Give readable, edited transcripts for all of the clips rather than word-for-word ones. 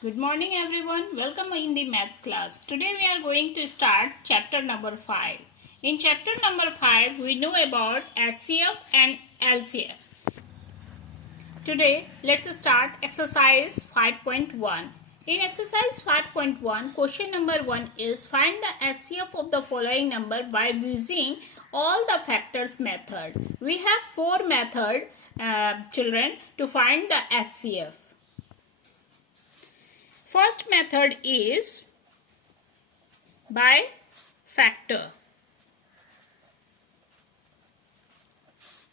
Good morning everyone. Welcome in the maths class. Today we are going to start chapter number 5. In chapter number 5 we know about HCF and LCF. Today let's start exercise 5.1. In exercise 5.1 question number 1 is find the HCF of the following number by using all the factors method. We have 4 methods children to find the HCF. First method is by factor.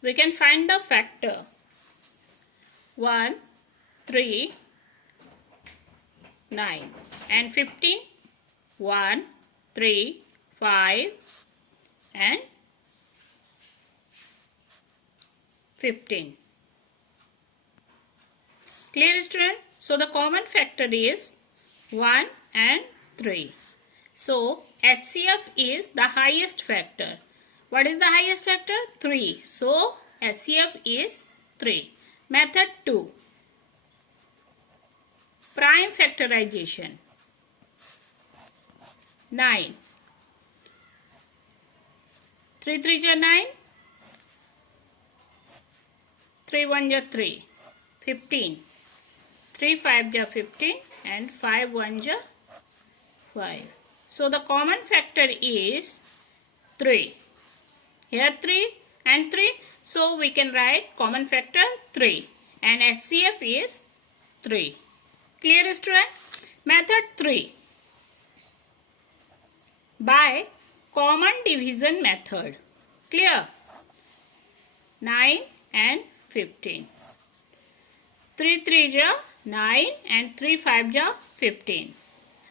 We can find the factor 1, 3, 9 and 15. 1, 3, 5 and 15. Clear student? So the common factor is 1 and 3. So HCF is the highest factor. What is the highest factor? 3. So HCF is 3. Method 2. Prime factorization. 9. 3 3 is 9. 3 1 is 3. 15. 3 5 is 15 and 5 1 is 5. So the common factor is 3. Here 3 and 3. So we can write common factor 3 and HCF is 3. Clear student? Method 3. By common division method. Clear? 9 and 15. 3 3 is 9 and 3 5 is 15.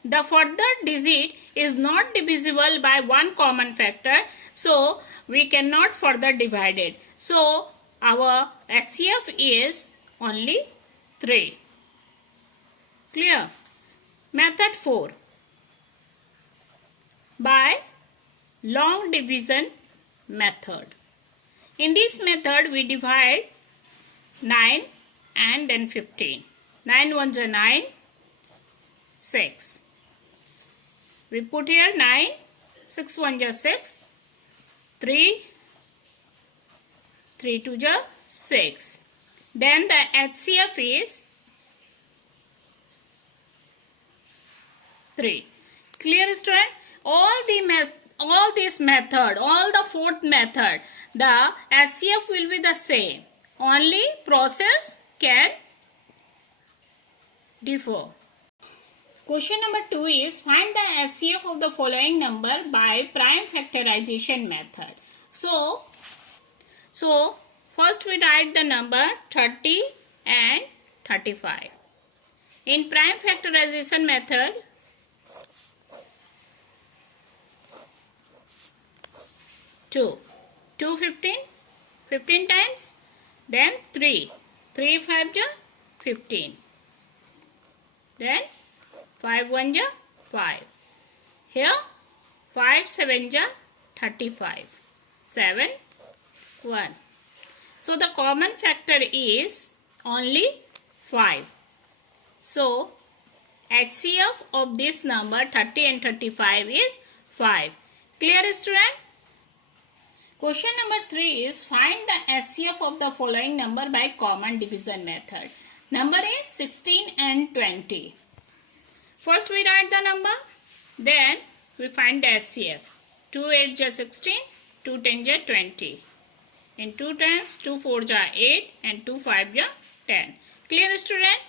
The further digit is not divisible by one common factor, so we cannot further divide it. So our HCF is only 3. Clear? Method 4. By long division method. In this method we divide 9 and then 15. 9 1 is 9, 6. We put here 9, 6 1 is 6, 3, 3 2 is 6. Then the HCF is 3. Clear student? All this method, all the fourth method, the HCF will be the same. Only process can differ. Question number 2 is find the HCF of the following number by prime factorization method. So first we write the number 30 and 35. In prime factorization method, 2 15, 15 times, then 3 5 is 15, then 5 1 is 5. Here 5 7 is 35. 7 1. So the common factor is only 5. So HCF of this number 30 and 35 is 5. Clear student? Question number 3 is find the HCF of the following number by common division method. Number is 16 and 20. First we write the number, then we find the HCF. 2 8 is 16, 2 10 is 20. In 2 times 2 4 is 8 and 2 5 is 10. Clear student?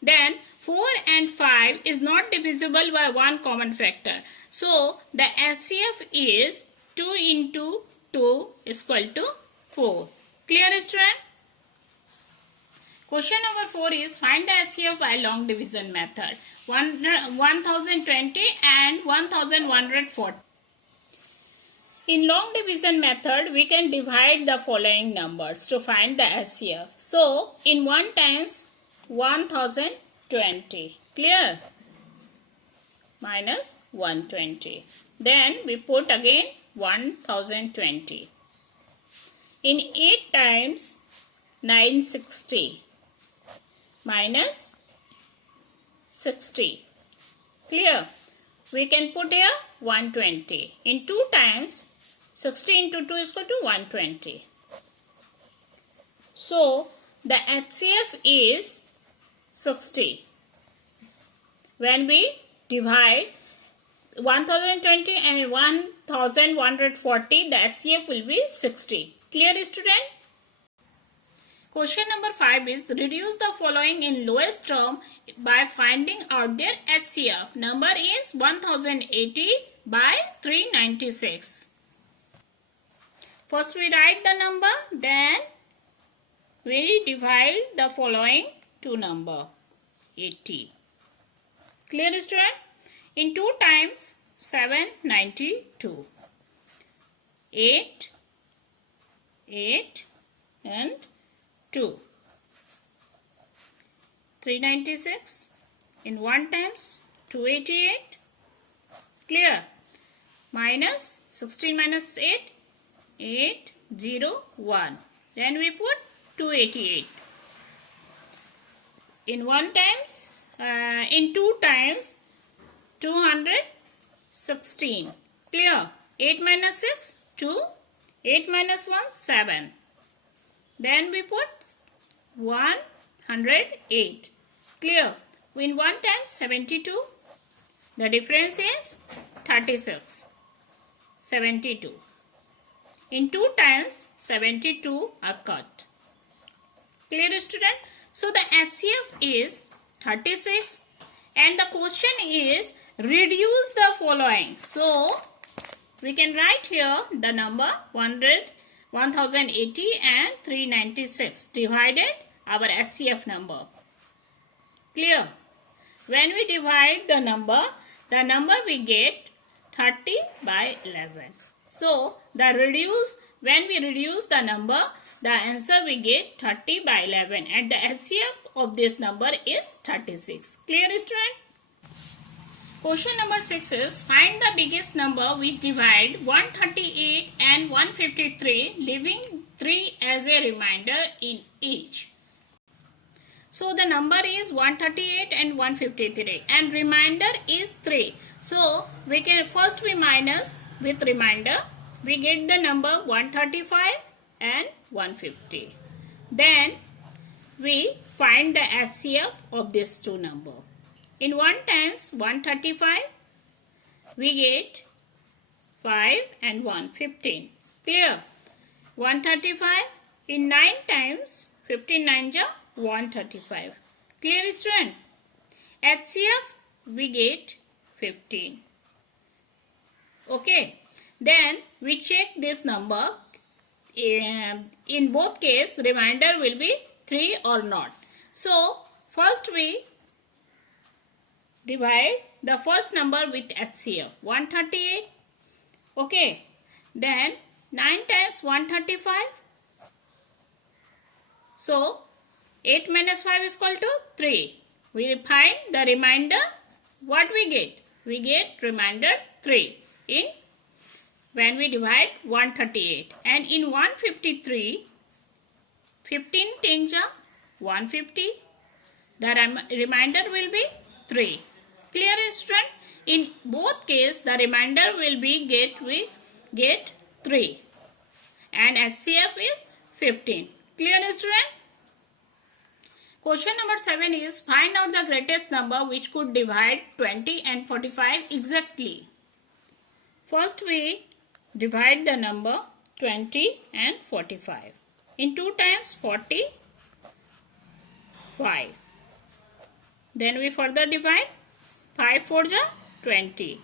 Then 4 and 5 is not divisible by one common factor. So the HCF is 2 into 2 is equal to 4. Clear student? Question number 4 is find the HCF by long division method. 1020 and 1140. In long division method, we can divide the following numbers to find the HCF. So, in 1 times 1020. Clear? Minus 120. Then we put again 1020. In 8 times 960 minus 60. Clear? We can put here 120. In 2 times, 60 into 2 is equal to 120. So, the HCF is 60. When we divide 1020 and 1140, the HCF will be 60. Clear, student? Question number 5 is reduce the following in lowest term by finding out their HCF. Number is 1080 by 396. First we write the number, then we divide the following two number 80. Clear, student? In 2 times 792. 8 and 2. 396. In 1 times 288. Clear? Minus 16 minus 8. 801. Then we put 288. In 1 times, in 2 times 216. Clear? 8 minus 6, 2. 8 minus 1, 7. Then we put 108. Clear? In 1 times 72. The difference is 36. 72. In 2 times 72 are cut. Clear, student? So the HCF is 36 and the question is reduce the following. So we can write here the number 1080 and 396 divided our HCF number. Clear? When we divide the number we get 30 by 11. So when we reduce the number, the answer we get 30 by 11 and the HCF of this number is 36. Clear, student? Question number 6 is find the biggest number which divide 138 and 153, leaving 3 as a remainder in each. So the number is 138 and 153 and remainder is 3. So we can first we minus with remainder. We get the number 135 and 150. Then we find the HCF of these two number. In 1 times 135, we get 5 and 115. Clear? 135 in 9 times 15 9 ja 135. Clear, student? HCF we get 15. Okay. Then we check this number. In both case, remainder will be 3 or not. So first we divide the first number with HCF 138. Okay. Then 9 times 135. So 8 minus 5 is equal to 3. We find the remainder. What we get? We get remainder 3 in when we divide 138. And in 153, 15 10 ja 150. The remainder will be 3. Clear, student? In both case, the remainder will be we get 3. And HCF is 15. Clear, student? Question number 7 is find out the greatest number which could divide 20 and 45 exactly. First we divide the number 20 and 45. In 2 times 45. Then we further divide 5 4 ja 20.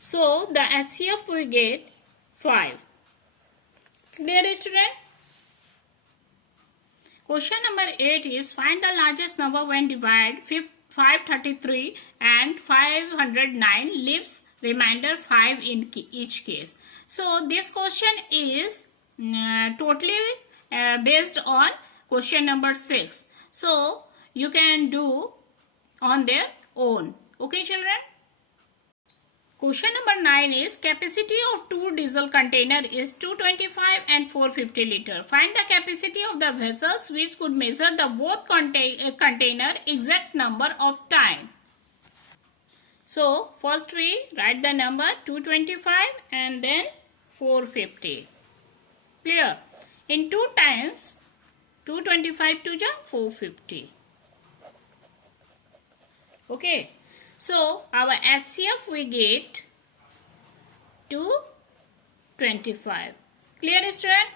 So the HCF we get 5. Clear, student? Question number 8 is find the largest number when divide 533 and 509, leaves remainder 5 in each case. So this question is totally based on question number 6. So you can do on their own. Okay, children? Question number 9 is capacity of two diesel container is 225 and 450 liter. Find the capacity of the vessels which could measure the both container exact number of time. So first we write the number 225 and then 450. Clear? In 2 times 225 to 450. Okay. So our HCF we get 225. Clear, student?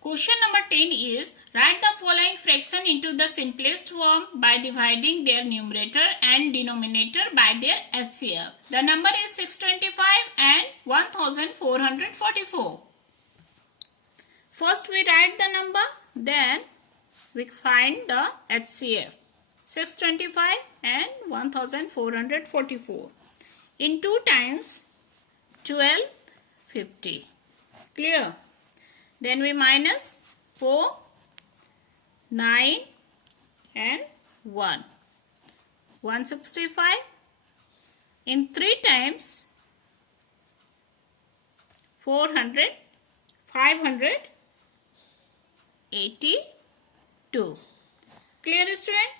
Question number 10 is write the following fraction into the simplest form by dividing their numerator and denominator by their HCF. The number is 625 and 1444. First we write the number, then we find the HCF. 625 and 1444. In 2 times 1250. Clear? Then we minus 4, 9 and 1. 165. In 3 times 400, 582. Clear, student?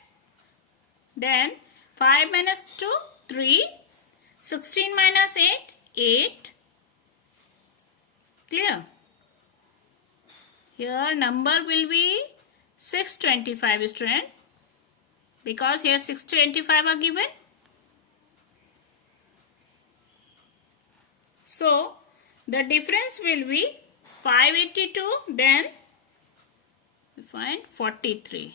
Then 5 minus 2, 3. 16 minus 8, 8. Clear? Here number will be 625, student. Because here 625 are given. So the difference will be 582. Then we find 43.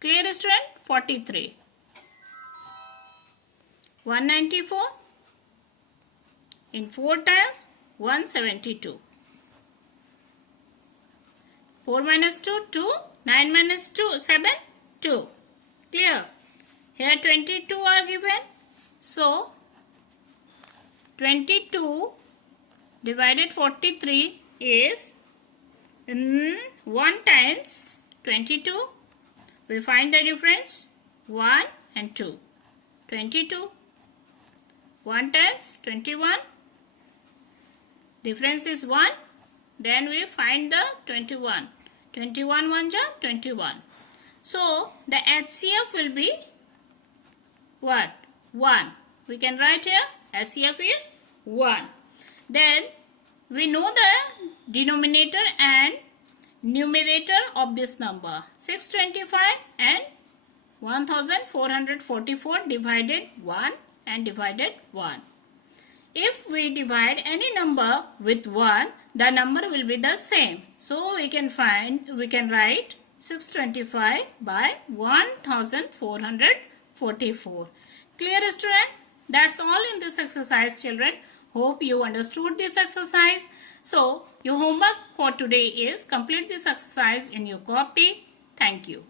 Clear, student? 43. 194 in 4 times 172. 4 minus 2, 2. 9 minus 2, 7, 2. Clear? Here 22 are given. So 22 divided 43 is 1 times 22. We find the difference 1 and 2. 22. 1 times 21. Difference is 1. Then we find the 21. 21 1 ja 21. So the HCF will be what? 1. We can write here HCF is 1. Then we know the denominator and numerator of this number. 625 and 1444 divided 1 and divided 1. If we divide any number with 1, the number will be the same. So we can write 625 by 1444. Clear, student? That's all in this exercise, children. Hope you understood this exercise. So your homework for today is complete this exercise in your copy. Thank you.